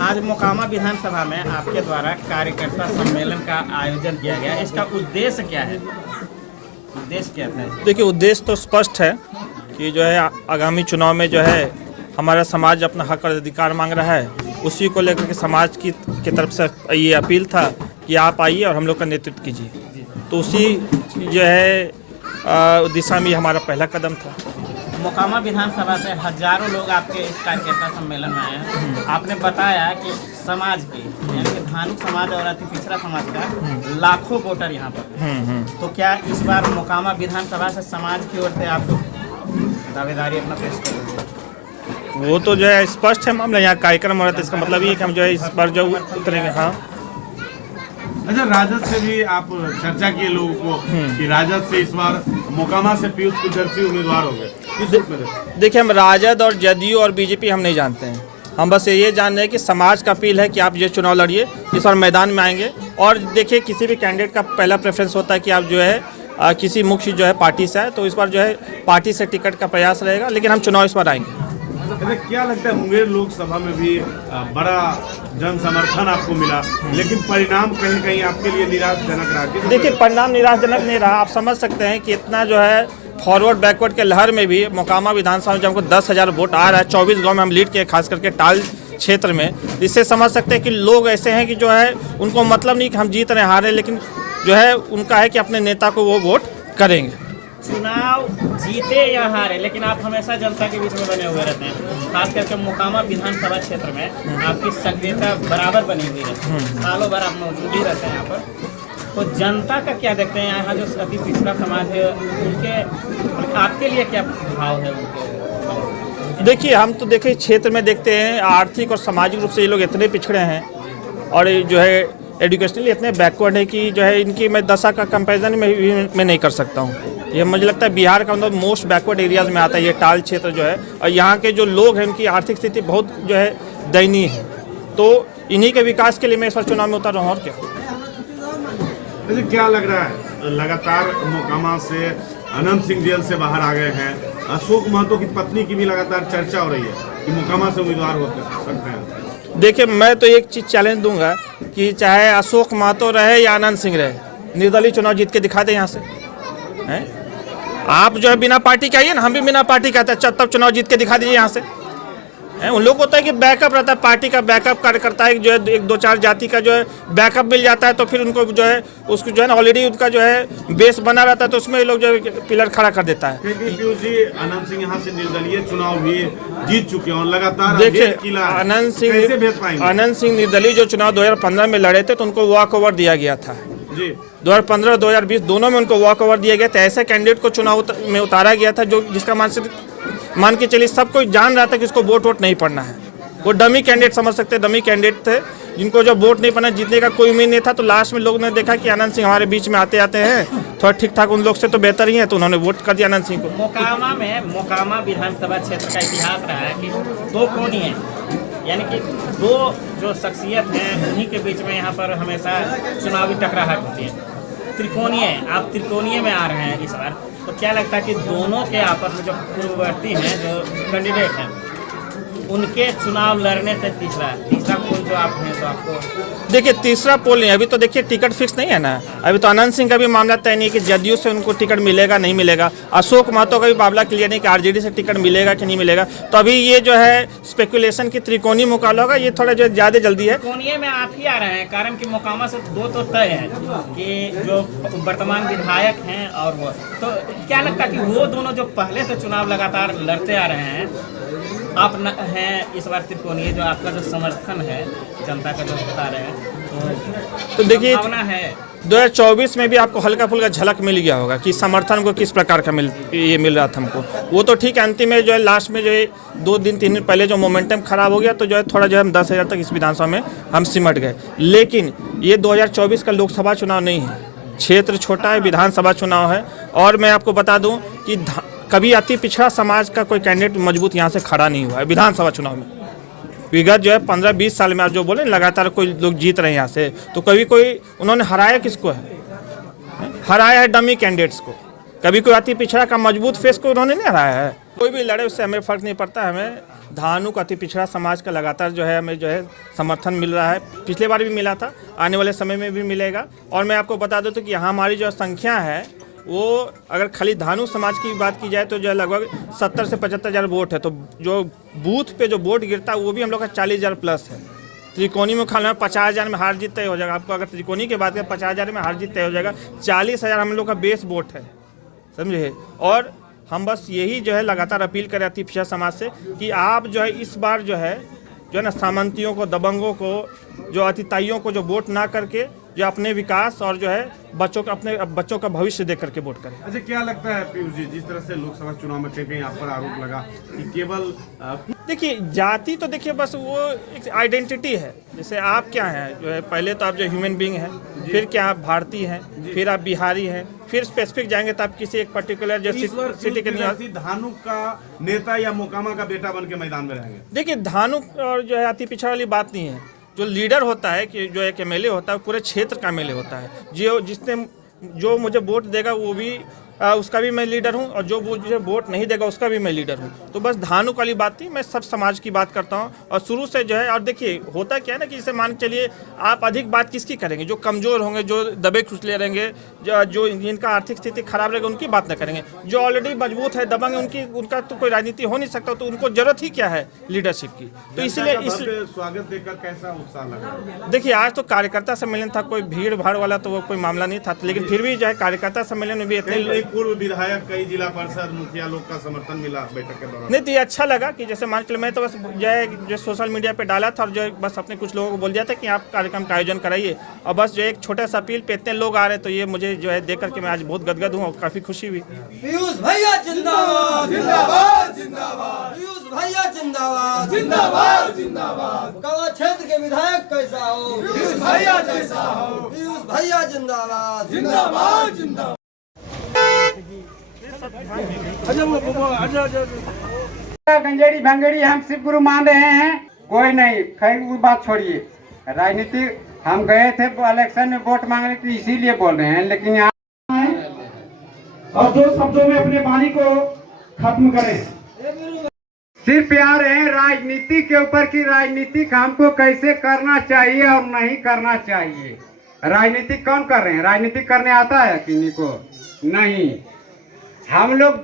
आज मोकामा विधानसभा में आपके द्वारा कार्यकर्ता सम्मेलन का आयोजन किया गया, इसका उद्देश्य क्या है? उद्देश्य क्या था? देखिए, उद्देश्य तो स्पष्ट है कि जो है आगामी चुनाव में जो है हमारा समाज अपना हक और अधिकार मांग रहा है। उसी को लेकर के समाज की तरफ से ये अपील था कि आप आइए और हम लोग का नेतृत्व कीजिए। तो उसी जो है दिशा में हमारा पहला कदम था। मोकामा विधानसभा से हजारों लोग आपके इस कार्यकर्ता सम्मेलन में आए हैं। आपने बताया कि समाज की यानी कि धानुक समाज और अति पिछड़ा समाज का लाखों वोटर यहाँ पर। तो क्या इस बार मोकामा विधानसभा से समाज की ओर से आप दावेदारी अपना पेश करेंगे? वो तो जो है स्पष्ट है मामला। यहाँ कार्यक्रम हो रहा था, इसका मतलब ये कि हम जो है इस बार जो उतरेंगे। हाँ, अच्छा, राजद से भी आप चर्चा किए लोगों को कि राजद से इस बार मोकामा से पीयूष कुदरसी उम्मीदवार हो गए। देखिए, हम राजद और जदयू और बीजेपी हम नहीं जानते हैं। हम बस ये जान रहे हैं कि समाज का अपील है कि आप ये चुनाव लड़िए, इस बार मैदान में आएंगे। और देखिए, किसी भी कैंडिडेट का पहला प्रेफरेंस होता है कि आप जो है किसी मुख्य जो है पार्टी से है, तो इस बार जो है पार्टी से टिकट का प्रयास रहेगा, लेकिन हम चुनाव इस बार आएंगे। क्या लगता है, मुंगेर लोकसभा में भी बड़ा जन समर्थन आपको मिला, लेकिन परिणाम कहीं न कहीं आपके लिए निराशजनक रहा? देखिए, परिणाम निराशजनक नहीं रहा। आप समझ सकते हैं कि इतना जो है फॉरवर्ड बैकवर्ड के लहर में भी मोकामा विधानसभा में जब हमको 10,000 वोट आ रहा है, 24 गांव में हम लीड किए, खास करके टाल क्षेत्र में। इससे समझ सकते हैं कि लोग ऐसे हैं कि जो है उनको मतलब नहीं कि हम जीत रहे हारे, लेकिन जो है उनका है कि अपने नेता को वो वोट करेंगे। चुनाव जीते या हारे, लेकिन आप हमेशा जनता के बीच में बने हुए रहते हैं। खास करके मोकामा विधानसभा क्षेत्र में आपकी सक्रियता बराबर बनी हुई है, सालों भर आप मौजूद ही रहते हैं यहाँ पर। तो जनता का क्या देखते हैं यहाँ जो अति पिछड़ा समाज है, उनके आपके लिए क्या भाव है उनके? देखिए, हम तो देखिए क्षेत्र में देखते हैं आर्थिक और सामाजिक रूप से ये लोग इतने पिछड़े हैं और जो है एजुकेशनली इतने बैकवर्ड है कि जो है इनकी मैं दशा का कंपैरिजन में नहीं कर सकता हूँ। ये मुझे लगता है बिहार का मतलब मोस्ट बैकवर्ड एरियाज में आता है ये टाल क्षेत्र जो है, और यहाँ के जो लोग हैं उनकी आर्थिक स्थिति बहुत जो है दयनीय है। तो इन्हीं के विकास के लिए मैं इस बार चुनाव में उतर रहा हूँ। और क्या लग रहा है, लगातार मोकामा से अनंत सिंह जेल से बाहर आ गए हैं, अशोक महतो की पत्नी की भी लगातार चर्चा हो रही है कि मोकामा से उम्मीदवार हो सकते हैं। देखिए, मैं तो एक चीज़ चैलेंज दूंगा कि चाहे अशोक महतो रहे या अनंत सिंह रहे, निर्दलीय चुनाव जीत के दिखा दे यहाँ से। हैं? आप जो है बिना पार्टी के आइए ना, हम भी बिना पार्टी का तब चुनाव जीत के दिखा दीजिए यहाँ से। उन लोग को होता है कि बैकअप रहता है, पार्टी का बैकअप कार्यकर्ता है, जो है एक दो चार जाति का जो है बैकअप मिल जाता है, तो फिर उनको जो है उसको जो है ना ऑलरेडी उनका जो है बेस बना रहता है, तो उसमें लोग जो है पिलर खड़ा कर देता है। पीयूष जी, अनंत सिंह यहाँ से निर्दलीय चुनाव भी जीत चुके हैं और लगातार देखिए, अनंत सिंह निर्दलीय जो चुनाव 2015 में लड़े थे तो उनको वॉक ओवर दिया गया था जी। 2015 2020 दोनों में उनको वॉक ओवर दिया गया था। ऐसे कैंडिडेट को चुनाव में उतारा गया था जो जिसका मान के चलिए सब कोई जान रहा था कि इसको वोट नहीं पड़ना है। वो डमी कैंडिडेट समझ सकते, डमी कैंडिडेट थे जिनको जो वोट नहीं पड़ना, जीतने का कोई उम्मीद नहीं था। तो लास्ट में लोगों ने देखा कि अनंत सिंह हमारे बीच में आते हैं, थोड़ा ठीक ठाक उन लोग से तो बेहतर ही है, तो उन्होंने वोट कर दिया अनंत सिंह को। मोकामा विधानसभा क्षेत्र का इतिहास रहा है कि दो कोनी है, यानी कि दो जो शख्सियत हैं उन्हीं के बीच में यहाँ पर हमेशा चुनावी टकराहट होती है। त्रिकोणीय, आप त्रिकोणीय में आ रहे हैं इस बार, तो क्या लगता है कि दोनों के आपस में जो पूर्ववर्ती हैं, जो कैंडिडेट हैं, उनके चुनाव लड़ने से तीसरा पोल जो आप हैं, तो आपको देखिए तीसरा पोल नहीं, अभी तो देखिए टिकट फिक्स नहीं है ना। अभी तो अनंत सिंह का भी मामला तय नहीं है कि जदयू से उनको टिकट मिलेगा नहीं मिलेगा। अशोक महतो का भी मामला क्लियर नहीं कि आरजेडी से टिकट मिलेगा कि नहीं मिलेगा। तो अभी ये जो है स्पेकुलेशन की त्रिकोणीय मुकाबला होगा, ये थोड़ा जो ज़्यादा जल्दी है। त्रिकोणीय में आप ही आ रहे हैं, कारण कि मोकामा से दो तो तय है कि जो वर्तमान विधायक हैं और वो, तो क्या लगता है कि वो दोनों जो पहले से चुनाव लगातार लड़ते आ रहे हैं, आप हैं इस बार त्रिकोणीय, जो आपका जो समर्थन है जनता का जो बता रहे हैं, तो देखिए भावना है 2024 में भी आपको हल्का फुल्का झलक मिल गया होगा कि समर्थन को किस प्रकार का मिल रहा था हमको। वो तो ठीक है, अंतिम में जो है लास्ट में जो है 2 दिन 3 दिन पहले जो मोमेंटम खराब हो गया, तो जो है थोड़ा जो है हम 10,000 तक इस विधानसभा में हम सिमट गए। लेकिन ये 2024 का लोकसभा चुनाव नहीं है, क्षेत्र छोटा है, विधानसभा चुनाव है। और मैं आपको बता दूँ कि कभी अति पिछड़ा समाज का कोई कैंडिडेट मजबूत यहाँ से खड़ा नहीं हुआ है विधानसभा चुनाव में। विगत जो है 15-20 साल में आप जो बोले लगातार कोई लोग जीत रहे हैं यहाँ से, तो कभी कोई उन्होंने हराया किसको है? हराया है डमी कैंडिडेट्स को। कभी कोई अति पिछड़ा का मजबूत फेस को उन्होंने नहीं हराया है। कोई भी लड़े उससे हमें फ़र्क नहीं पड़ता। हमें धानुक अति पिछड़ा समाज का लगातार जो है हमें जो है समर्थन मिल रहा है। पिछले बार भी मिला था, आने वाले समय में भी मिलेगा। और मैं आपको बता दूं तो कि यहाँ हमारी जो संख्या है वो अगर खाली धानु समाज की बात की जाए तो जो है लगभग 70 से 75 हज़ार वोट है। तो जो बूथ पे जो वोट गिरता है वो भी हम लोग का 40,000 प्लस है। त्रिकोणी में खाना 50,000 में हार जीत तय हो जाएगा। आपको अगर त्रिकोणी की बात करें 50,000 में हार जीत तय हो जाएगा। 40,000 हम लोग का बेस वोट है, समझे। और हम बस यही जो है लगातार अपील करें अति पिछड़ा समाज से कि आप जो है इस बार जो है ना सामंतियों को, दबंगों को, जो अतिताइयों को जो वोट ना करके जो अपने विकास और जो है बच्चों का, अपने बच्चों का भविष्य देख करके वोट करें। अच्छा, क्या लगता है पीयूष जी, जिस तरह से लोकसभा चुनाव में कहीं आप पर आरोप लगा कि केवल देखिए जाति तो देखिए बस वो एक आइडेंटिटी है। जैसे आप क्या हैं, जो है पहले तो आप जो ह्यूमन बीइंग हैं, फिर क्या आप भारतीय हैं, फिर आप बिहारी हैं, फिर स्पेसिफिक जाएंगे तो आप किसी एक पर्टिकुलर जो सिटी के निवासी धानुक का नेता या मोकामा का बेटा बन के मैदान में रहेंगे। देखिए धानुक और जो है अति पिछड़ा वाली बात नहीं है। जो लीडर होता है कि जो एक एमएलए होता है पूरे क्षेत्र का एमएलए होता है। जो मुझे वोट देगा वो भी उसका भी मैं लीडर हूँ, और जो मुझे वोट नहीं देगा उसका भी मैं लीडर हूँ। तो बस धानुक वाली बात थी, मैं सब समाज की बात करता हूँ और शुरू से जो है। और देखिए होता क्या है ना कि जैसे मान के चलिए आप अधिक बात किसकी करेंगे, जो कमज़ोर होंगे, जो दबे कुचले रहेंगे, जो जिनका आर्थिक स्थिति खराब रहेगा उनकी बात न करेंगे। जो ऑलरेडी मजबूत है, दबंग है, उनका तो कोई राजनीति हो नहीं सकता। तो उनको जरूरत ही क्या है लीडरशिप की। तो इसलिए स्वागत देकर कैसा उत्साह लगा? देखिए आज तो कार्यकर्ता सम्मेलन था, कोई भीड़ भाड़ वाला तो वो कोई मामला नहीं था, लेकिन फिर भी जो है कार्यकर्ता सम्मेलन में भी इतने पूर्व विधायक, कई जिला परिषद मुखिया लोग का समर्थन मिला बैठक के दौरान। नहीं तो ये अच्छा लगा कि जैसे मान के मैं तो बस जो सोशल मीडिया पे डाला था और जो बस अपने कुछ लोगों को बोल दिया था कि आप कार्यक्रम का आयोजन कराइए। और बस जो एक छोटा सा अपील पे इतने लोग आ रहे हैं तो ये मुझे जो है देख करके मैं आज बहुत गदगद हूँ और काफ़ी खुशी हुई। पीयूष भैया जिंदाबाद, जिंदाबाद, जिंदाबाद। पीयूष भैया जिंदाबाद, जिंदाबाद, जिंदाबाद। मोकामा क्षेत्र के विधायक कैसा हो, पीयूष भैया जैसा हो। पीयूष भैया जिंदाबाद, जिंदाबाद, जिंदाबाद। गंजेड़ी भंगेड़ी हम शिव गुरु मान रहे हैं, कोई नहीं। खैर वो बात छोड़िए, राजनीति हम गए थे इलेक्शन में वोट मांगने की, इसीलिए बोल रहे हैं। लेकिन यहाँ और दो शब्दों में अपने वाणी को खत्म करें। सिर्फ आ रहे हैं राजनीति के ऊपर की राजनीति हमको कैसे करना चाहिए और नहीं करना चाहिए। राजनीति कौन कर रहे हैं? राजनीति करने आता है किन्हीं को? नहीं। हम लोग